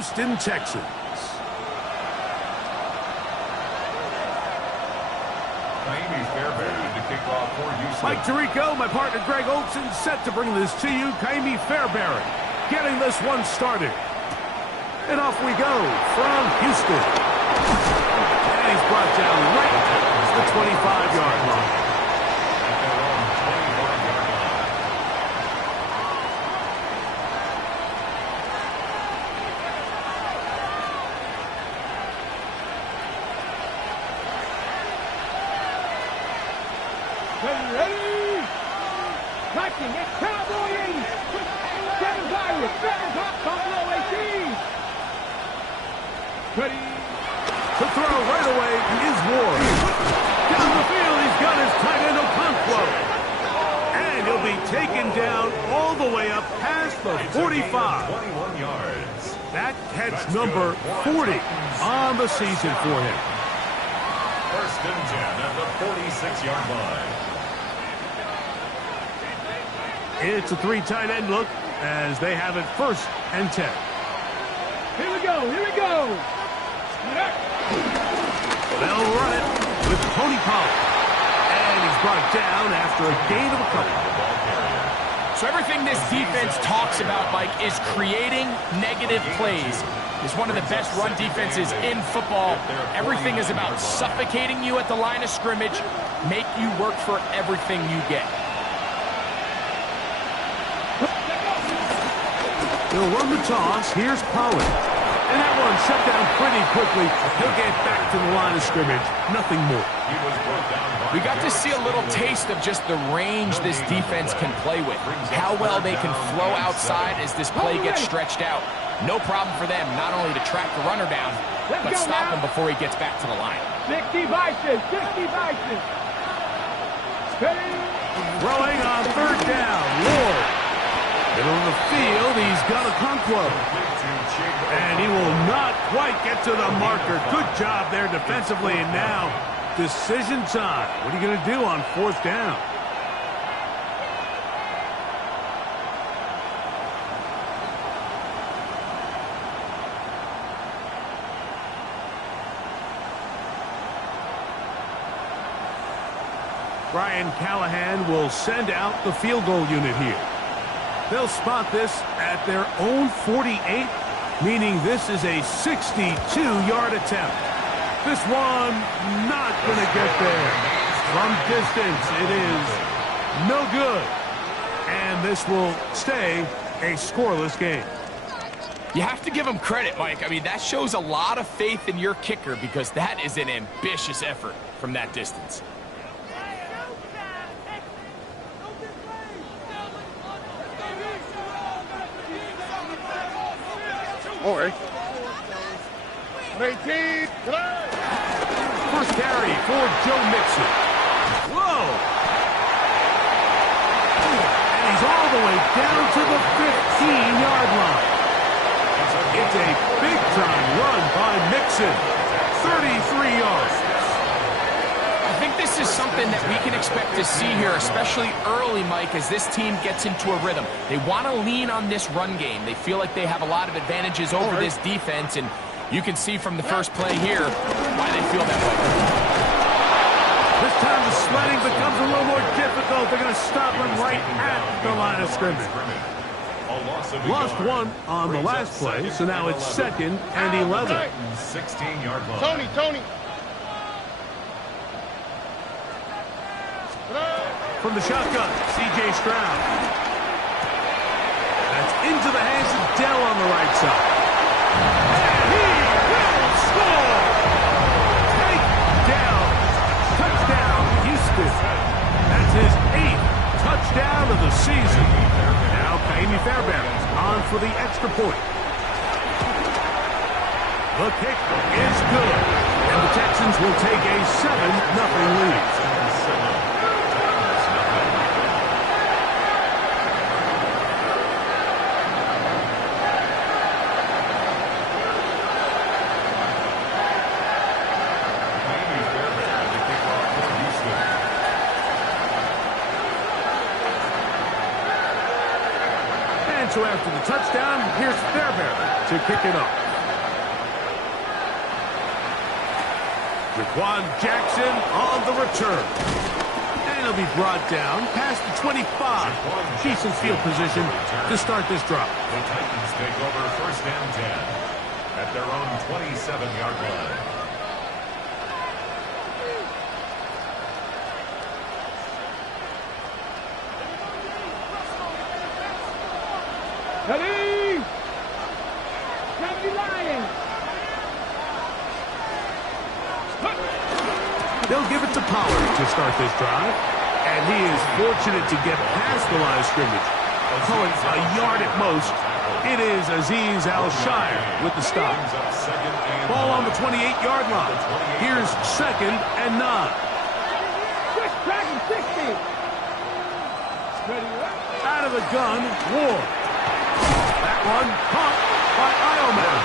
Houston Texans. To kick off for Houston. Mike Tirico, my partner Greg Olson, set to bring this to you. Kaimi Fairbairn getting this one started. And off we go from Houston. And he's brought down right to the 25-yard line. Ready? Touching it, Cowboy 80. 7 Pirates, 7 Hot Buffalo 18. Ready? To throw right away is Ward. Down the field, he's got his tight end Okonkwo. And he'll be taken down all the way up past the 45. 21 yards. That catch number 40 on the season for him. First and 10 at the 46-yard line. It's a 3 tight end look as they have it first and 10. Here we go, here we go. They'll run it with Tony Pollard. And he's brought down after a gain of a couple. So everything this defense talks about, Mike, is creating negative plays. It's one of the best run defenses in football. Everything is about suffocating you at the line of scrimmage, make you work for everything you get. He'll run the toss. Here's Pollard. And that one shut down pretty quickly. He'll get back to the line of scrimmage. Nothing more. We got to see a little taste of just the range this defense can play with. How well they can flow outside as this play gets stretched out. No problem for them not only to track the runner down, but stop him before he gets back to the line. 60 Vices, 60 Vices. Throwing on third down. Ward. Middle of the field, he's got Okonkwo. And he will not quite get to the marker. Good job there defensively, and now decision time. What are you going to do on fourth down? Brian Callahan will send out the field goal unit here. They'll spot this at their own 48, meaning this is a 62-yard attempt. This one not going to get there. From distance, it is no good. And this will stay a scoreless game. You have to give him credit, Mike. I mean, that shows a lot of faith in your kicker because that is an ambitious effort from that distance. Or 18. First carry for Joe Mixon. Whoa! And he's all the way down to the 15-yard line. It's a big-time run by Mixon. 33 yards. I think this is something that we can expect to see here, especially early, Mike, as this team gets into a rhythm. They want to lean on this run game. They feel like they have a lot of advantages over this defense, and you can see from the first play here why they feel that way. This time the sledding becomes a little more difficult. They're going to stop him right at the line of scrimmage. Lost one on the last play, so now it's 2nd and 11. 16-yard line. Tony. From the shotgun, C.J. Stroud. That's into the hands of Dell on the right side. And he will score! Take down. Touchdown, Houston. That's his 8th touchdown of the season. Now Kaimi Fairbairn on for the extra point. The kick is good. And the Texans will take a 7-0 lead. So after the touchdown, here's Fairbairn to kick it off. Jaquan Jackson on the return. And he'll be brought down past the 25. Decent field position to start this drive. The Titans take over first and 10 at their own 27-yard line. Ready? 70 Lions. They'll give it to Pollard to start this drive. And he is fortunate to get past the line of scrimmage. Call it a yard at most. It is Azeez Al-Shire with the stop. Ball on the 28-yard line. Here's 2nd and 9. Quick track and 60. Ready? Out of the gun, Ward. That one caught by Ioman.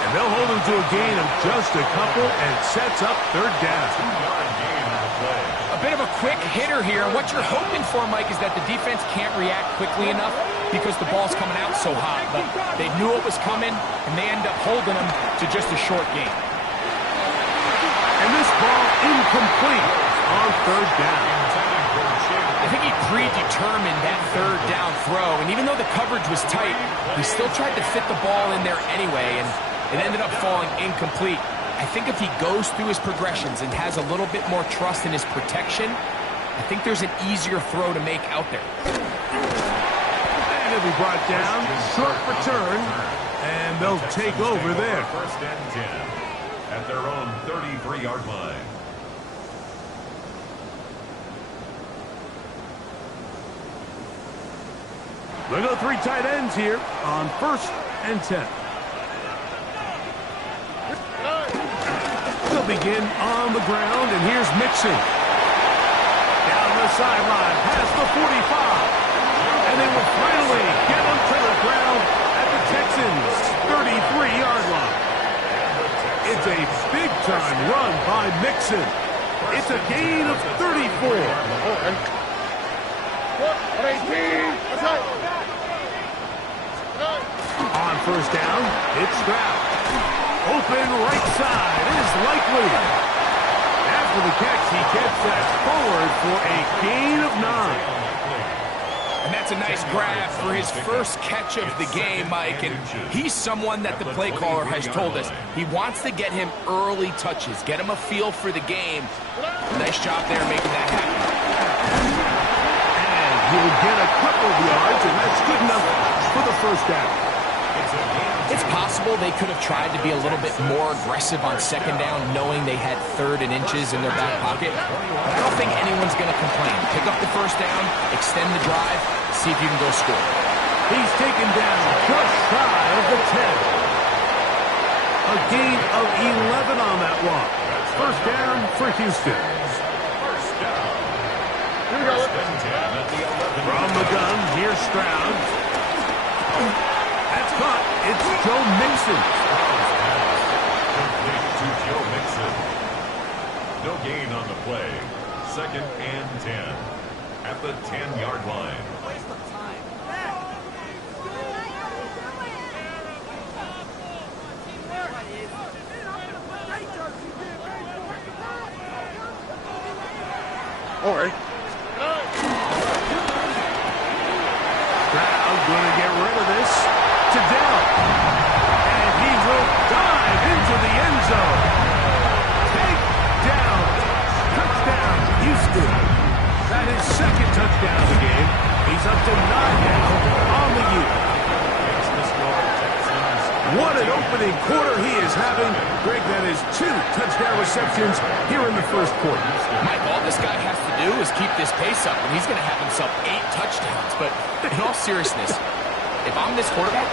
And they'll hold him to a gain of just a couple and sets up 3rd down. 2-yard gain on the play. A bit of a quick hitter here. What you're hoping for, Mike, is that the defense can't react quickly enough because the ball's coming out so hot. But they knew it was coming, and they end up holding them to just a short gain. And this ball incomplete on 3rd down. I think he predetermined that 3rd down throw, and even though the coverage was tight, he still tried to fit the ball in there anyway, and it ended up falling incomplete. I think if he goes through his progressions and has a little bit more trust in his protection, I think there's an easier throw to make out there. And he'll be brought down, short return, and they'll take over there. First and 10 at their own 33-yard line. They go 3 tight ends here on 1st and 10. They'll begin on the ground, and here's Mixon. Down the sideline, past the 45. And they will finally get him to the ground at the Texans' 33-yard line. It's a big-time run by Mixon. It's a gain of 34. On 1st down, it's Stroud. Open right side is likely. After the catch, he gets that forward for a gain of 9. And that's a nice grab for his first catch of the game, Mike. And he's someone that the play caller has told us he wants to get him early touches, get him a feel for the game. Nice job there making that happen. And he'll get a couple of yards, and that's good enough for the 1st down. It's possible they could have tried to be a little bit more aggressive on 2nd down, knowing they had 3rd and inches in their back pocket. But I don't think anyone's going to complain. Pick up the 1st down, extend the drive, see if you can go score. He's taken down just shy of the 10. A gain of 11 on that one. 1st down for Houston. First down. First and 10 at the 11. From the gun, here's Stroud. That's caught. It's Joe Mixon. Complete to Joe Mixon. No gain on the play. 2nd and 10 at the 10-yard line. All right. Stroud going to get rid of this to Dell. And he will dive into the end zone. Take down. Touchdown, Houston. That is 2nd touchdown of the game. He's up to 9 now on the year. What an opening quarter he is having. Greg, that is 2 touchdown receptions here in the 1st quarter. Mike, all this guy has to do is keep this pace up, and he's going to have himself 8 touchdowns. But in all seriousness, if I'm this quarterback,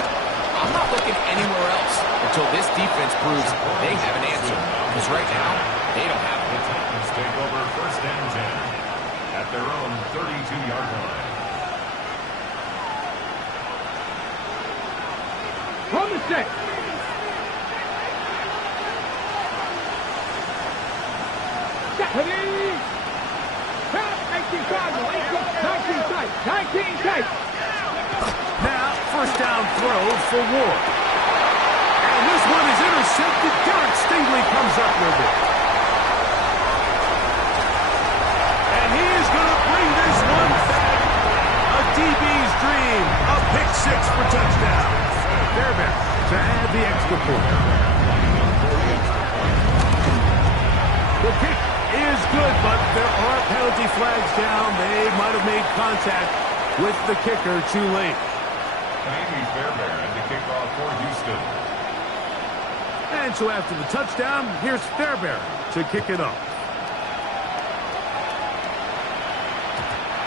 I'm not looking anywhere else until this defense proves they have an answer. Because right now, they don't have it. The Titans take over first and 10 at their own 32-yard line. From the 6. Ready? Count 19 Cardinal. 19 tight. 19 tight. Now, 1st down throw for Ward. And this one is intercepted. Derek Stingley comes up with it. have the extra point. The kick is good, but there are penalty flags down. They might have made contact with the kicker too late. Amy Fairbairn to kick off for Houston. And so after the touchdown, here's Fairbairn to kick it off.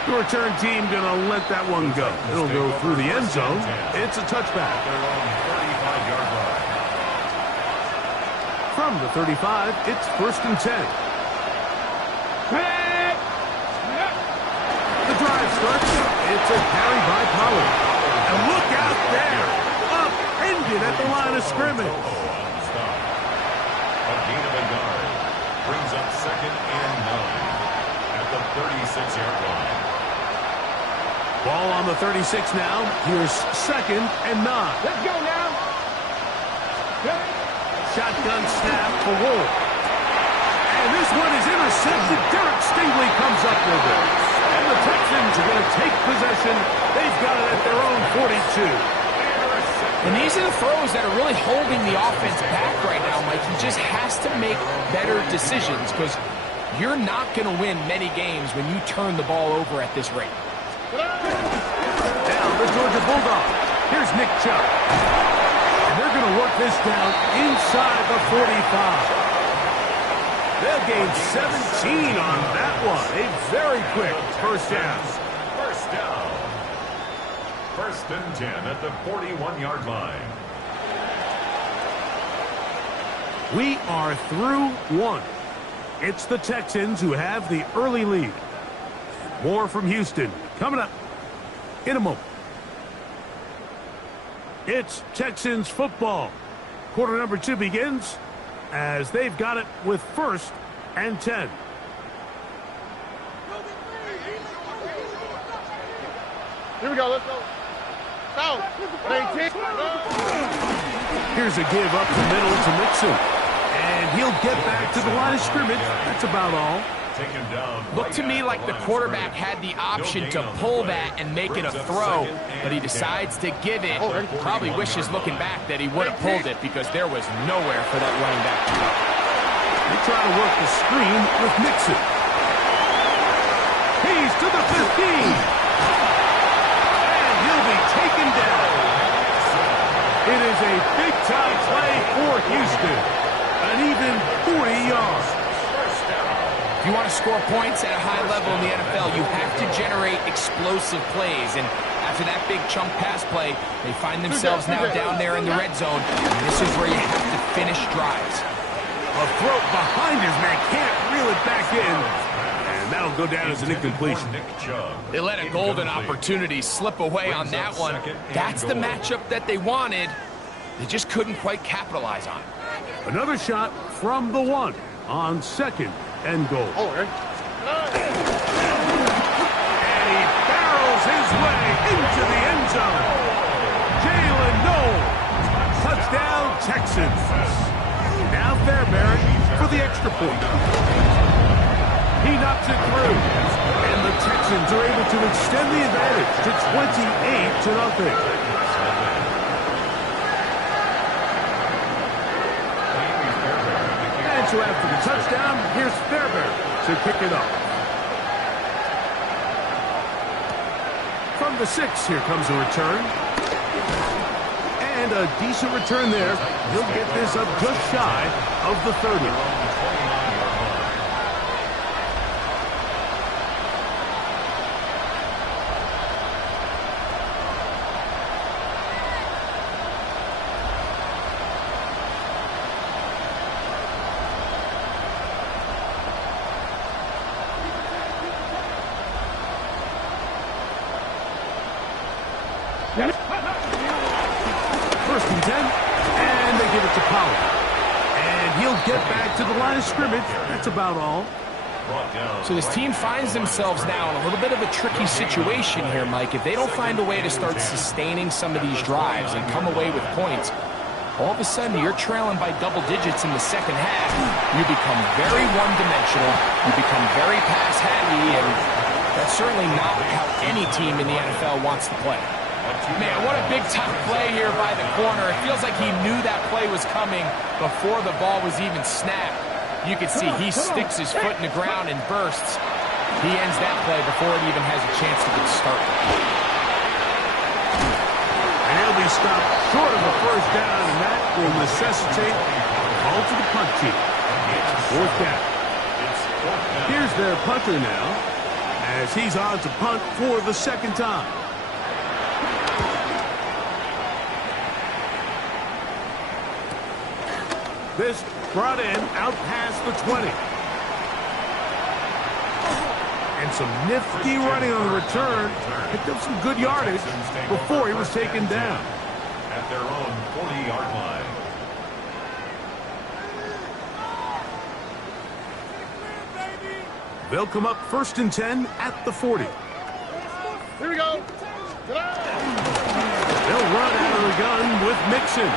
The return team going to let that one go. It'll go through the end zone. It's a touchback. Their own 35-yard line. From the 35, it's 1st and 10. The drive starts. It's a carry by Pollard. And look out there. Upended at the line of scrimmage. On the stop. A gain of a yard. Brings up 2nd and 9 at the 36-yard line. Ball on the 36 now. Here's 2nd and 9. Let's go now. Shotgun snap for Wolf. And this one is intercepted. Derek Stingley comes up with it. And the Texans are going to take possession. They've got it at their own 42. And these are the throws that are really holding the offense back right now, Mike. He just has to make better decisions because you're not going to win many games when you turn the ball over at this rate. Down the Georgia Bulldogs. Here's Nick Chubb. And they're going to work this down inside the 45. They'll gain 17 on that one. A very quick first down. First down. 1st and 10 at the 41-yard line. We are through one. It's the Texans who have the early lead. More from Houston coming up in a moment. It's Texans football. Quarter number 2 begins as they've got it with 1st and 10. Here we go. Let's go. Out. Here's a give up the middle to Mixon. And he'll get back to the line of scrimmage. That's about all. Taken down. Looked to me like the quarterback had the option to pull that and make it a throw, but he decides to give it. Probably wishes looking back that he would have pulled it because there was nowhere for that running back to go. They try to work the screen with Mixon. He's to the 15. And he'll be taken down. It is a big-time play for Houston. An even 40 yards. If you want to score points at a high level in the NFL, you have to generate explosive plays. And after that big chunk pass play, they find themselves now down there in the red zone. And this is where you have to finish drives. A throw behind his man. Can't reel it back in. And that'll go down as an incompletion. They let a golden opportunity slip away on that one. That's the matchup that they wanted. They just couldn't quite capitalize on it. Another shot from the 1 on 2nd and goal. And he barrels his way into the end zone. Jalen Noel. Touchdown, Texans. Now Fairbairn for the extra point. He knocks it through. And the Texans are able to extend the advantage to 28-0. So after the touchdown, here's Fairbairn to kick it off. From the 6, here comes a return. And a decent return there. He'll get this up just shy of the 30. First and 10, and they give it to Pollard. And he'll get back to the line of scrimmage. That's about all. So this team finds themselves now in a little bit of a tricky situation here, Mike. If they don't find a way to start sustaining some of these drives and come away with points, all of a sudden you're trailing by double digits in the second half. You become very one-dimensional. You become very pass-heavy, and that's certainly not how any team in the NFL wants to play. Man, what a big-time play here by the corner. It feels like he knew that play was coming before the ball was even snapped. You can see he sticks his foot in the ground and bursts. He ends that play before it even has a chance to get started. And he'll be stopped short of a first down, and that will necessitate a call to the punt team. Fourth down. Here's their punter now, as he's on to punt for the second time. This brought in out past the 20. And some nifty running on the return. Picked up some good yardage before he was taken down. At their own 40-yard line. They'll come up 1st and 10 at the 40. Here we go. They'll run out of the gun with Mixon.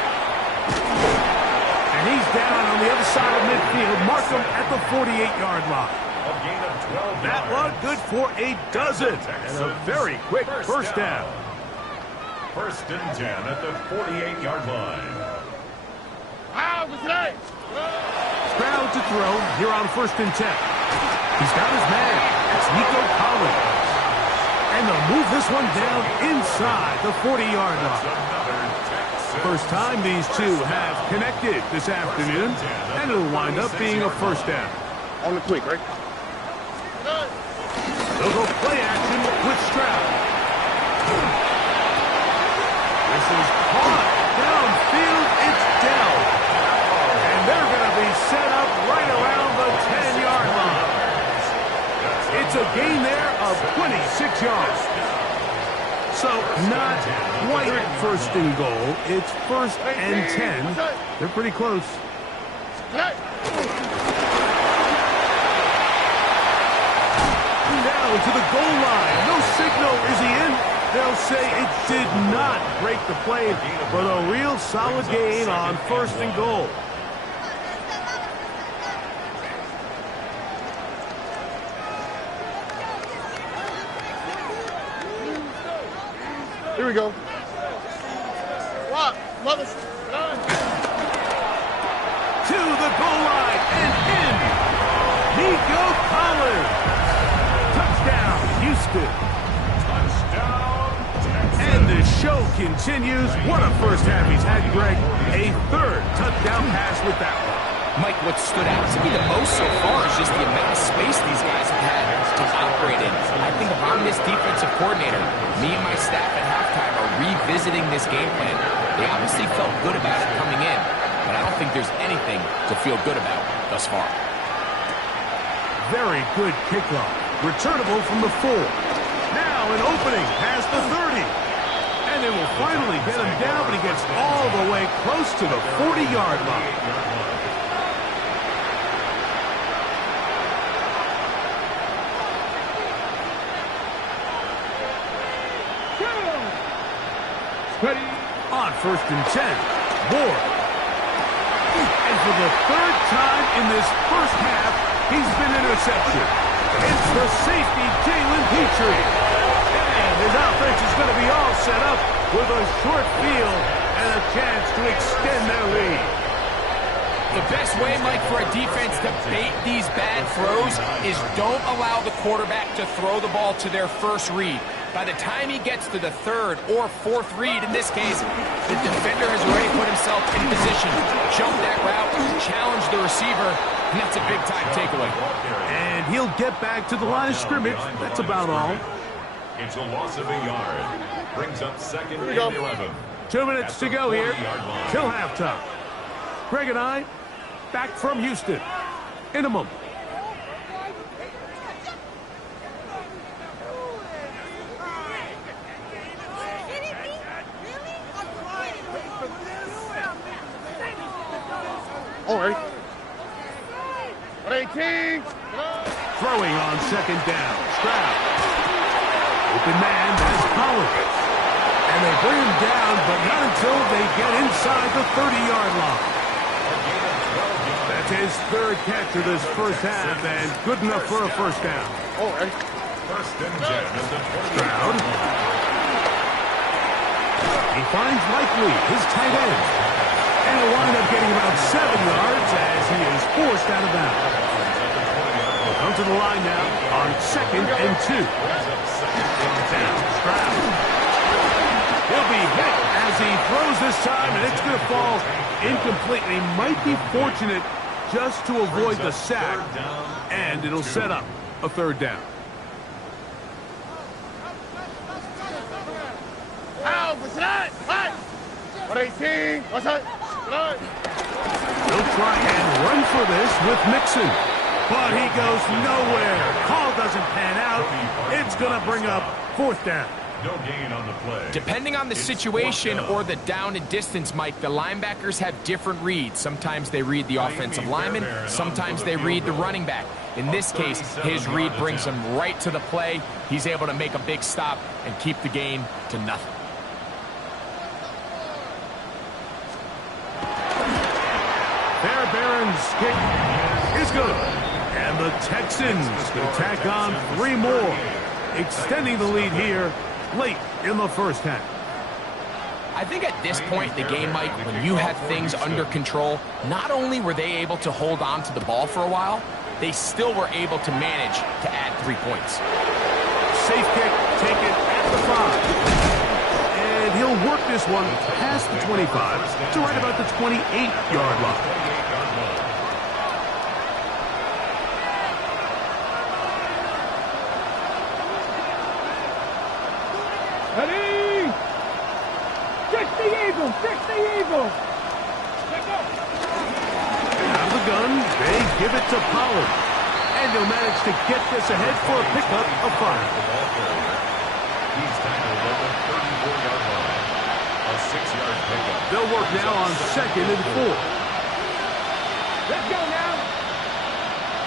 And he's down on the other side of midfield. Mark him at the 48-yard line. A gain of 12 That yards. one good for a dozen. And a very quick first down. 1st and 10 at the 48-yard line. Stroud to throw here on 1st and 10. He's got his man. It's Nico Collins. And they'll move this one down inside the 40-yard line. First time these two have connected this afternoon, and it'll wind up being a first down. On the quick, right? They'll go play action with Stroud. This is caught downfield. It's Dell. And they're going to be set up right around the 10-yard line. It's a gain there of 26 yards. So not quite 1st and goal. It's 1st and 10. They're pretty close. Now to the goal line. No signal. Is he in? They'll say it did not break the play, but a real solid gain on 1st and goal. Here we go. Rock, mother. To the goal line and in. Nico Collins. Touchdown, Houston. Touchdown, Texans. And the show continues. What a first half he's had, Greg. A 3rd touchdown pass with that one. Mike, what stood out to me the most so far is just the amount of space these guys have had to operate in. I think if I'm this defensive coordinator, me and my staff at halftime are revisiting this game plan. They obviously felt good about it coming in, but I don't think there's anything to feel good about thus far. Very good kickoff. Returnable from the 4. Now an opening past the 30. And they will finally get him down, but he gets all the way close to the 40-yard line. Ready? On 1st and 10, Ward. And for the 3rd time in this first half, he's been intercepted. It's the safety, Jalen Petrie. And his offense is going to be all set up with a short field and a chance to extend their lead. The best way, Mike, for a defense to bait these bad throws is don't allow the quarterback to throw the ball to their first read. By the time he gets to the 3rd or 4th read, in this case, the defender has already put himself in position, jump that route, challenge the receiver, and that's a big-time takeaway. And he'll get back to the line of scrimmage. That's about all. It's a loss of a yard. Brings up 2nd and 11. 2 minutes to go here 40-yard line. till halftime. Greg and I, back from Houston in a moment. All right. 18. Throwing on 2nd down. Stroud. Open man, that's Collins. And they bring him down, but not until they get inside the 30-yard line. That's his 3rd catch of this first half, and good enough for a first down. All right. 1st and 10 at the 20. Stroud. He finds Likely, his tight end. And he'll wind up getting about 7 yards as he is forced out of bounds. He'll come to the line now on 2nd and 2. Down, Stroud. He'll be hit as he throws this time, and it's going to fall incomplete. He might be fortunate just to avoid the sack, and it'll set up a 3rd down. He'll try and run for this with Mixon, but he goes nowhere. Call doesn't pan out. It's going to bring up 4th down. No gain on the play. Depending on the situation or the down and distance, Mike, the linebackers have different reads. Sometimes they read the offensive lineman. Sometimes they read the running back. In this case, his read brings him right to the play. He's able to make a big stop and keep the game to nothing. Fairbairn's kick is good. And the Texans will tack on 3 more, extending the lead here late in the first half. I think at this point in the game, Mike, when you have things under control, not only were they able to hold on to the ball for a while, they still were able to manage to add 3 points. Safe kick taken at the 5. And he'll work this one past the 25 to right about the 28-yard line. Ready? Fix the eagle! Fix the eagle! Out of the gun, they give it to Pollard. And he'll manage to get this ahead for a pickup of 5. He's tackled at the 34-yard line. A 6-yard pickup. They'll work now on 2nd and 4. Let's go now!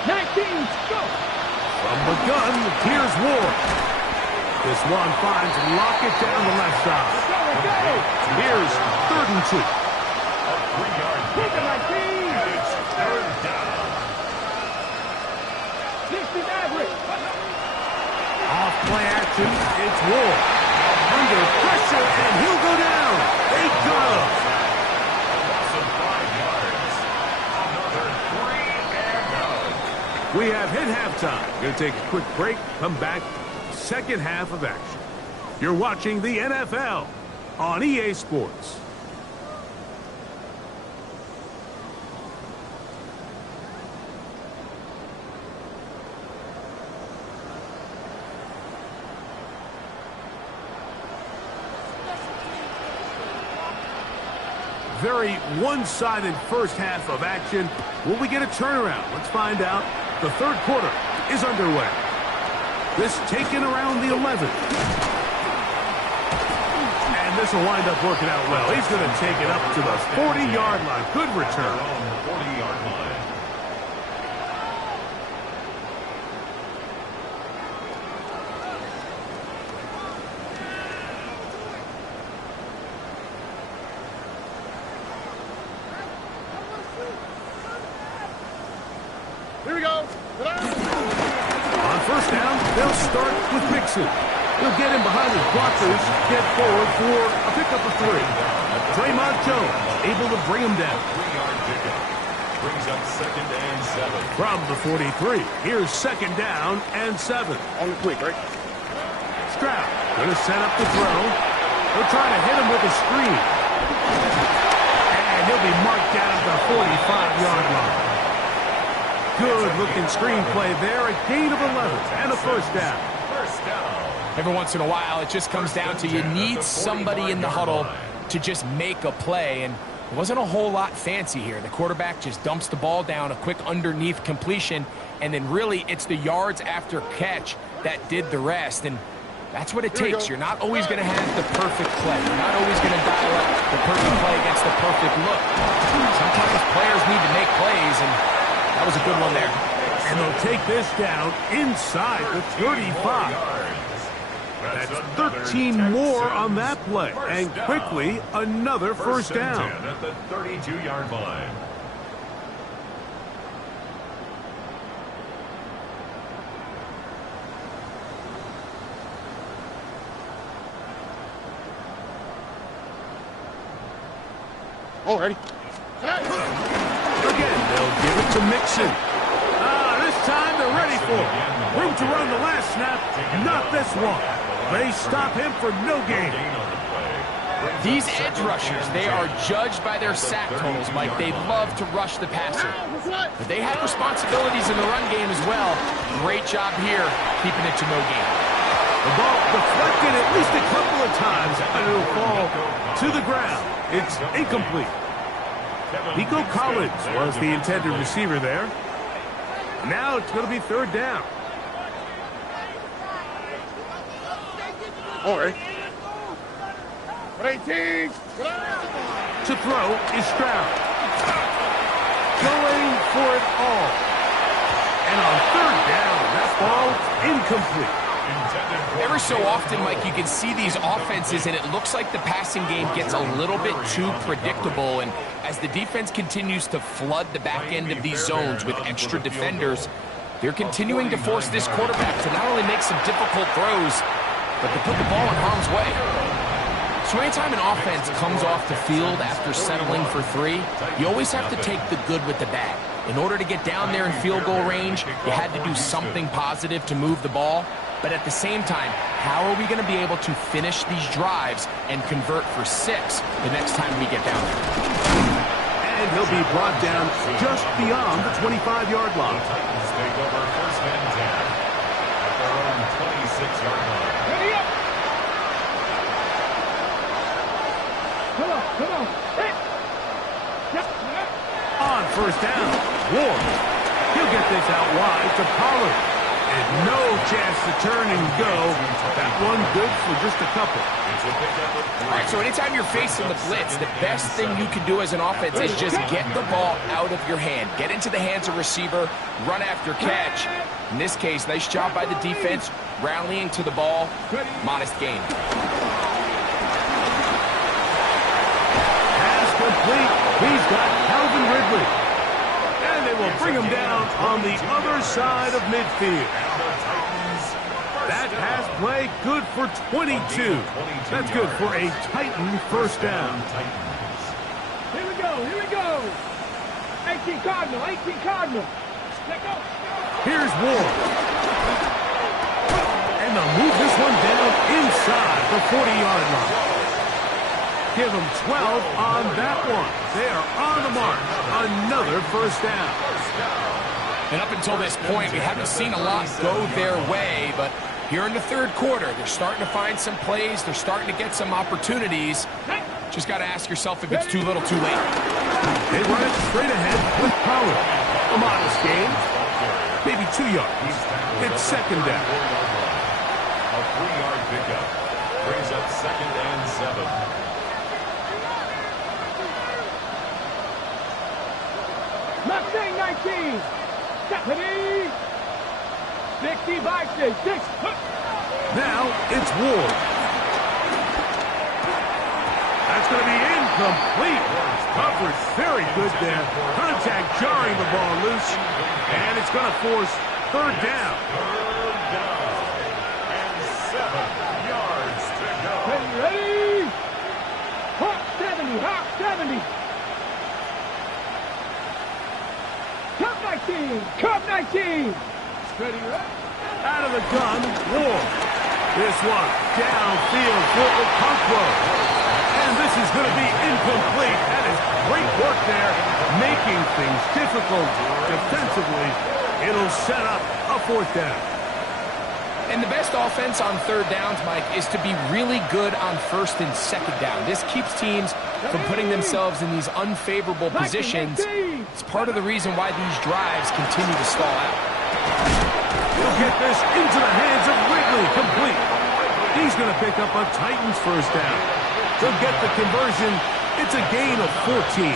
19, go! From the gun, here's Ward. This one finds Lockett down the left side. Here's 3rd and 2. A 3-yard Look at my pickup. team! And it's 3rd down. 60 average! Off play action, it's Ward. Under pressure, and he'll go down. They got him. Loss of 5 yards. Another 3 and out. We have hit halftime. Going to take a quick break, come back. Second half of action. You're watching the NFL on EA Sports. Very one-sided first half of action. Will we get a turnaround? Let's find out. The 3rd quarter is underway. This taken around the 11. And this will wind up working out well. He's going to take it up to the 40-yard line. Good return. 40-yard line. Here we go! On 1st down, they'll start with Mixon. He'll get him behind his blockers, get forward for a pickup of 3. Draymond Jones able to bring him down. 3-yard pickup. Brings up 2nd and 7. From the 43, here's 2nd down and 7. On the quick, right? Stroud going to set up the throw. They'll try to hit him with a screen. And he'll be marked down at the 45-yard line. Good-looking screenplay there. A gain of 11 and a 1st down. First down. Every once in a while, it just comes down to you need somebody in the huddle to just make a play, and it wasn't a whole lot fancy here. The quarterback just dumps the ball down, a quick underneath completion, and then really it's the yards after catch that did the rest, and that's what it takes. You're not always going to have the perfect play. You're not always going to dial up the perfect play against the perfect look. Sometimes players need to make plays, and that was a good one there. And they'll take this down inside the 35. That's 13 more on that play. And quickly, another 1st down. At the 32-yard line. Already. Again, they'll give it to Mixon. This time they're ready for it. Room to run the last snap, not this one. They stop him for no gain. These edge rushers, they are judged by their sack totals, Mike. They love to rush the passer. But they have responsibilities in the run game as well. Great job here, keeping it to no gain. The ball deflected at least a couple of times, and it'll fall to the ground. It's incomplete. Nico Collins was the intended receiver there. Now it's going to be third down. All right. 18. To throw is Stroud. Going for it all. And on third down, that ball incomplete. Every so often, Mike, you can see these offenses, and it looks like the passing game gets a little bit too predictable. And as the defense continues to flood the back end of these zones with extra defenders, they're continuing to force this quarterback to not only make some difficult throws, but to put the ball in harm's way. So anytime an offense comes off the field after settling for 3, you always have to take the good with the bad. In order to get down there in field goal range, you had to do something positive to move the ball. But at the same time, how are we going to be able to finish these drives and convert for 6 the next time we get down there? And he'll be brought down just beyond the 25-yard line. Titans take over first and 10 at their own 26-yard line. Ready up. Come on. Hit. On first down, Ward. He'll get this out wide to Pollard. And no chance to turn and go. That one good for just a couple. All right, so anytime you're facing the blitz, the best thing you can do as an offense is just get the ball out of your hand. Get into the hands of receiver, run after catch. In this case, nice job by the defense, rallying to the ball. Modest gain. Pass complete. He's got Calvin Ridley. And they will bring him down on the other side of midfield. That pass play good for 22. That's good for a Titan first down. Here we go. 18 Cardinal. Let go. Here's Ward. And they'll move this one down inside the 40-yard line. Give them 12 on that one. They are on the mark. Another first down. And up until this point, we haven't seen a lot go their way, but here in the third quarter, they're starting to find some plays. They're starting to get some opportunities. Just got to ask yourself if it's too little too late. They run it straight ahead with Pollard. A modest gain. Maybe 2 yards. It's second down. A 3-yard pickup brings up second and 7. Mustang 19. Stephanie. 60 by 6. Now it's Ward. That's going to be incomplete. Coverage very good there. Contact jarring the ball loose. And it's going to force third down. Third down. And 7 yards to go. Ready? Hawk 70. Cup 19. Ready, right? Out of the gun, Ward. This one downfield for Okonkwo. And this is going to be incomplete. That is great work there, making things difficult defensively. It'll set up a fourth down. And the best offense on third downs, Mike, is to be really good on first and second down. This keeps teams from putting themselves in these unfavorable positions. It's part of the reason why these drives continue to stall out. He'll get this into the hands of Ridley, complete. He's going to pick up a Titans first down. To get the conversion, it's a gain of 14.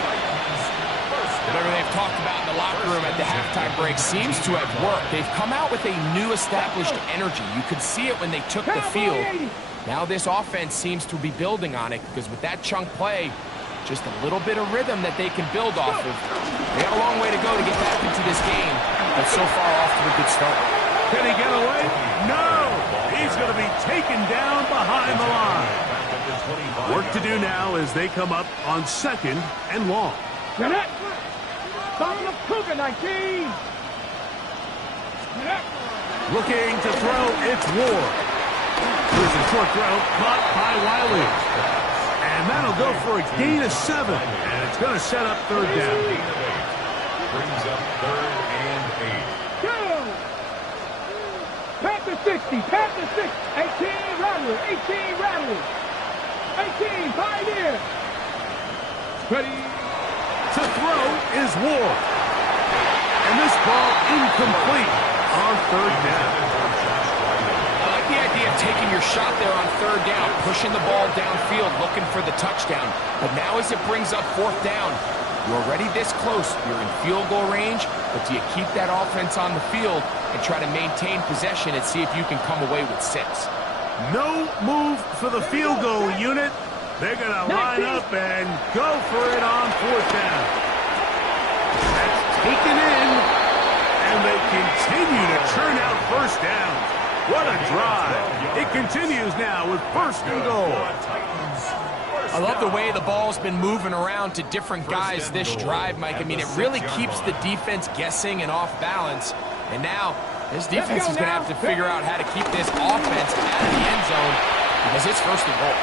Whatever they've talked about in the locker room at the halftime break seems to have worked. They've come out with a new established energy. You could see it when they took the field. Now this offense seems to be building on it because with that chunk play, just a little bit of rhythm that they can build off of. They got a long way to go to get back into this game, but so far off to a good start. Can he get away? No! He's going to be taken down behind the line. the 25. Work to do now as they come up on 2nd and long. Get it. Foul of Cougar 19. Get it. Looking to throw, it's Ward. Here's a short throw, caught by Wiley. And that'll go for a gain of 7. And it's going to set up 3rd down. Brings up 3rd and 8. Go. Panther 60. Panther 6. 18 Rattler. 18 Rattler. 18 Pioneer. Ready. To throw is Ward. And this ball incomplete on 3rd down. I like the idea of taking your shot there on 3rd down, pushing the ball downfield, looking for the touchdown. But now as it brings up 4th down, you're already this close. You're in field goal range, but do you keep that offense on the field and try to maintain possession and see if you can come away with 6? No move for the field goal unit. They're going to line up and go for it on 4th down. That's taken in, and they continue to churn out 1st down. What a drive. It continues now with 1st and goal. I love the way the ball's been moving around to different guys this drive, Mike. I mean, it really keeps the defense guessing and off balance. And now, this defense is going to have to figure out how to keep this offense out of the end zone because it's 1st and goal.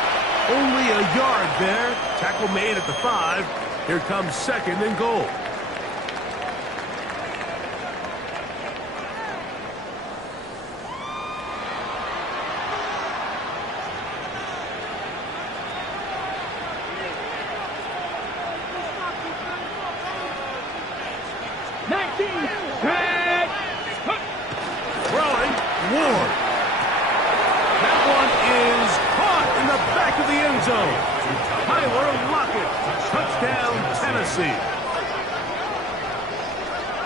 Only a yard there. Tackle made at the 5. Here comes 2nd and goal. Throwing, Ward. That one is caught in the back of the end zone. Tyler Lockett, touchdown Tennessee.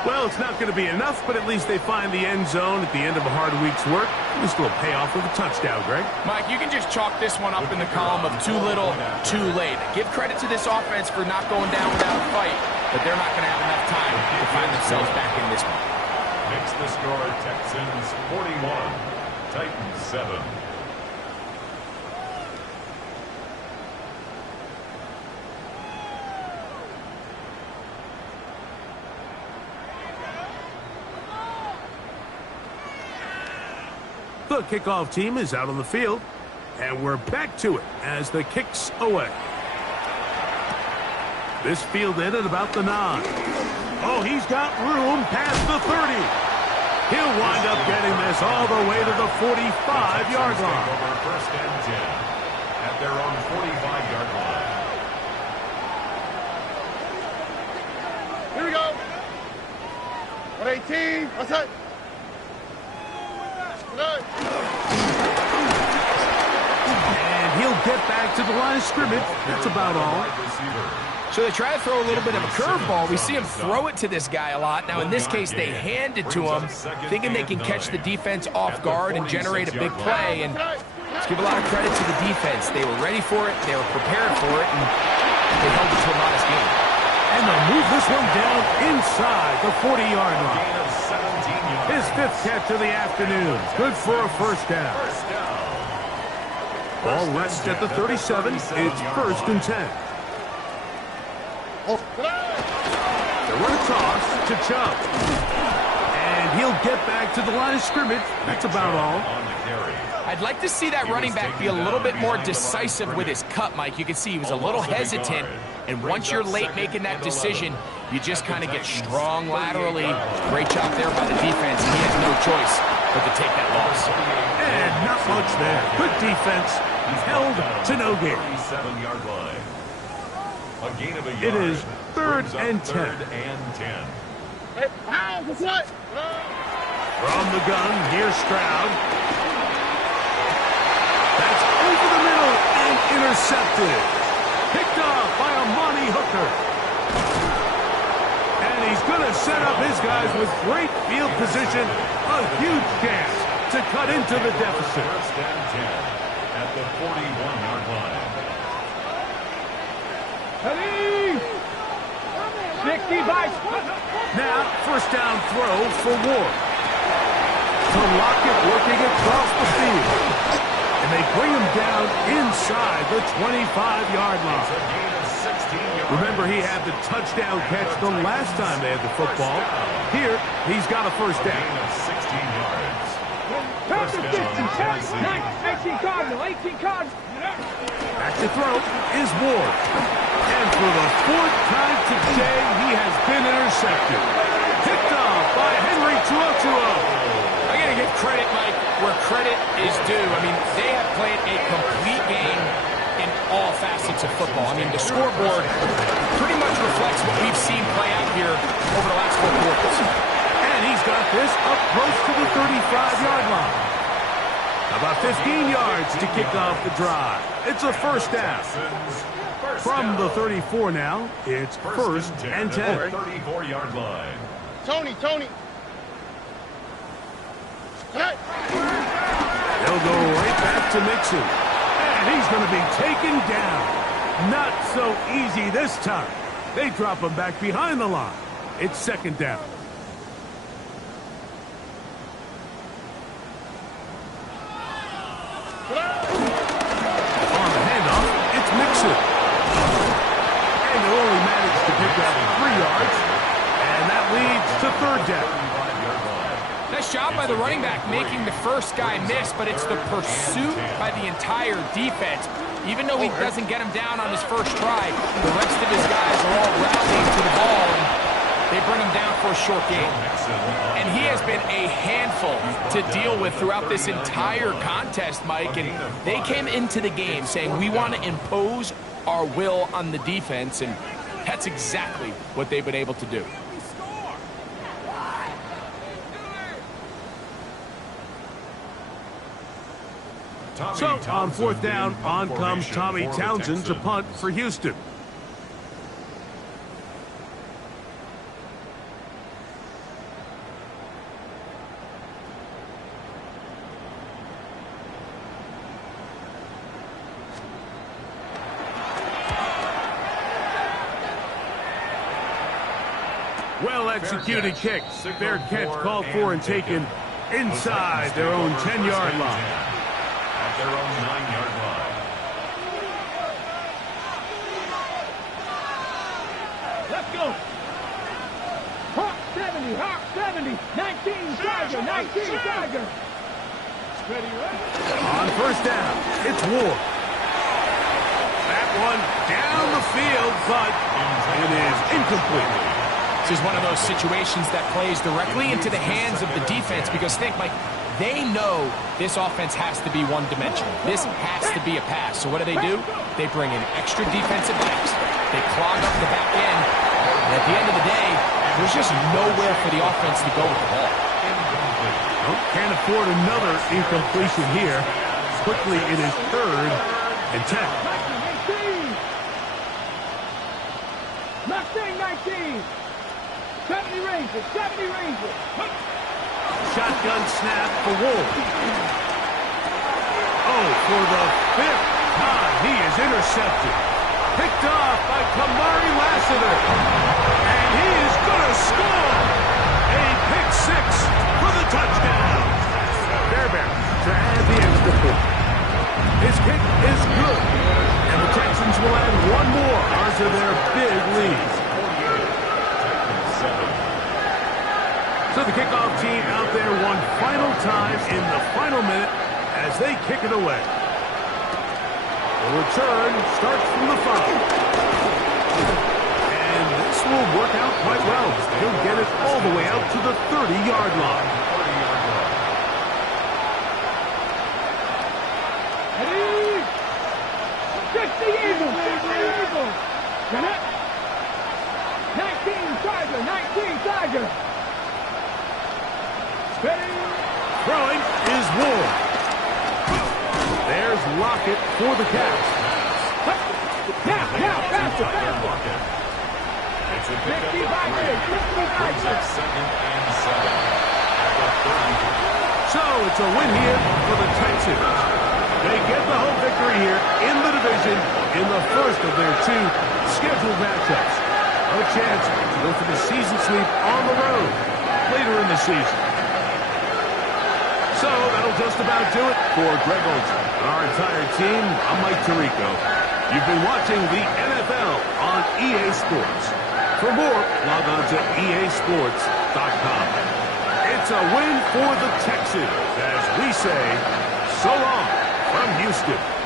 Well, it's not going to be enough, but at least they find the end zone at the end of a hard week's work. At least a little payoff with a touchdown, Greg. Mike, you can just chalk this one up in the column of too little, too late. Give credit to this offense for not going down without a fight, but they're not going to have enough time to find themselves back in this one. Makes the score Texans 41, Titans 7. The kickoff team is out on the field, and we're back to it as the kick's away. This fielded at about the 9. Oh, he's got room past the 30. He'll wind up getting this all the way to the 45-yard line. Over 1st and 10 at their own 45-yard line. Here we go. 118. What's that? And he'll get back to the line of scrimmage. That's about all. So they try to throw a little bit of a curveball. We see him throw it to this guy a lot. Now, in this case, they hand it to him, thinking they can catch the defense off guard and generate a big play. And let's give a lot of credit to the defense. They were ready for it, they were prepared for it, and they held it to a modest game. And they'll move this one down inside the 40-yard line. His 5th catch of the afternoon. Good for a 1st down. Ball rests at the 37. It's 1st and 10. They run a toss to Chubb. And he'll get back to the line of scrimmage. That's about all. I'd like to see that running back be a little bit more decisive with his cut, Mike. You can see he was a little hesitant, and once you're late making that decision, you just kind of get strong laterally. Great job there by the defense. He has no choice but to take that loss. And not much there. Good defense. Held to no gain. 37-yard line. A gain of a yard. It is 3rd and 10. 3rd and 10. From the gun, here's Stroud. That's over the middle and intercepted. Picked off by Amani Hooker. And he's going to set up his guys with great field position. A huge chance to cut into the deficit. 1st and 10 at the 41-yard line. 65. Now, 1st down throw for Ward. To Lockett working across the field. And they bring him down inside the 25-yard line. It's a gain of 16 yards. Remember, he had the touchdown catch the last time they had the football. Here, he's got a first down. Gain of 16 yards. First and 15, Tennessee. 18 Cardinal, 18 Cardinal. Back to throw is Ward. And for the fourth time today, he has been intercepted. Picked off by Henry To'oTo'o. I got to give credit, Mike, where credit is due. I mean, they have played a complete game in all facets of football. I mean, the scoreboard pretty much reflects what we've seen play out here over the last 4 quarters. And he's got this up close to the 35-yard line. About 15 yards to kick off the drive. It's a first down. From the 34 now, it's first and 10. 34-yard line. Tony. Hey. They'll go right back to Mixon. And he's going to be taken down. Not so easy this time. They drop him back behind the line. It's second down. On the handoff, it's Mixon. And they'll only manage to pick up 3 yards. And that leads to third down. Nice job by the running back making the first guy miss, but it's the pursuit by the entire defense. Even though he doesn't get him down on his first try, the rest of his guys are all rallying to the ball, and they bring him down for a short game. And he has been a handful to deal with throughout this entire contest, Mike, and they came into the game saying, we want to impose our will on the defense, and that's exactly what they've been able to do. So, on fourth down, on comes Tommy Townsend to punt for Houston. Well-executed kick. Fair catch called for and taken inside their own 10-yard line. At their own 9-yard line. Let's go. Hawk 70, 19 Tiger. Steady, right? On first down, it's Ward. That one down the field, but it is incomplete. This is one of those situations that plays directly into the hands of the defense because think, Mike, they know this offense has to be one-dimensional. This has to be a pass. So what do? They bring in extra defensive backs. They clog up the back end. And at the end of the day, there's just nowhere for the offense to go with the ball. Well, can't afford another incompletion here. Quickly, it is third and 10. Mustang 19. 70 Rangers. Shotgun snap for Wolf. Oh, for the 5th time, he is intercepted. Picked off by Kamari Lassiter. And he is going to score. A pick 6 for the touchdown. Fairbairn to add the extra point. His kick is good. And the Texans will add one more onto their big lead. So the kickoff team out there one final time in the final minute as they kick it away. The return starts from the 5. And this will work out quite well. He'll get it all the way out to the 30-yard line. Ready? 60 Eagles. 19 Tiger. Throwing is Ward. There's Lockett for the catch. Now, faster. It's a pickup of 3. Brings up 2nd and 7. At the 30. So it's a win here for the Texans. They get the home victory here in the division in the first of their 2 scheduled matchups. A chance to go for the season sweep on the road later in the season. So that'll just about do it for Greg Olsen. Our entire team, I'm Mike Tirico. You've been watching the NFL on EA Sports. For more, log on to easports.com. It's a win for the Texans as we say so long from Houston.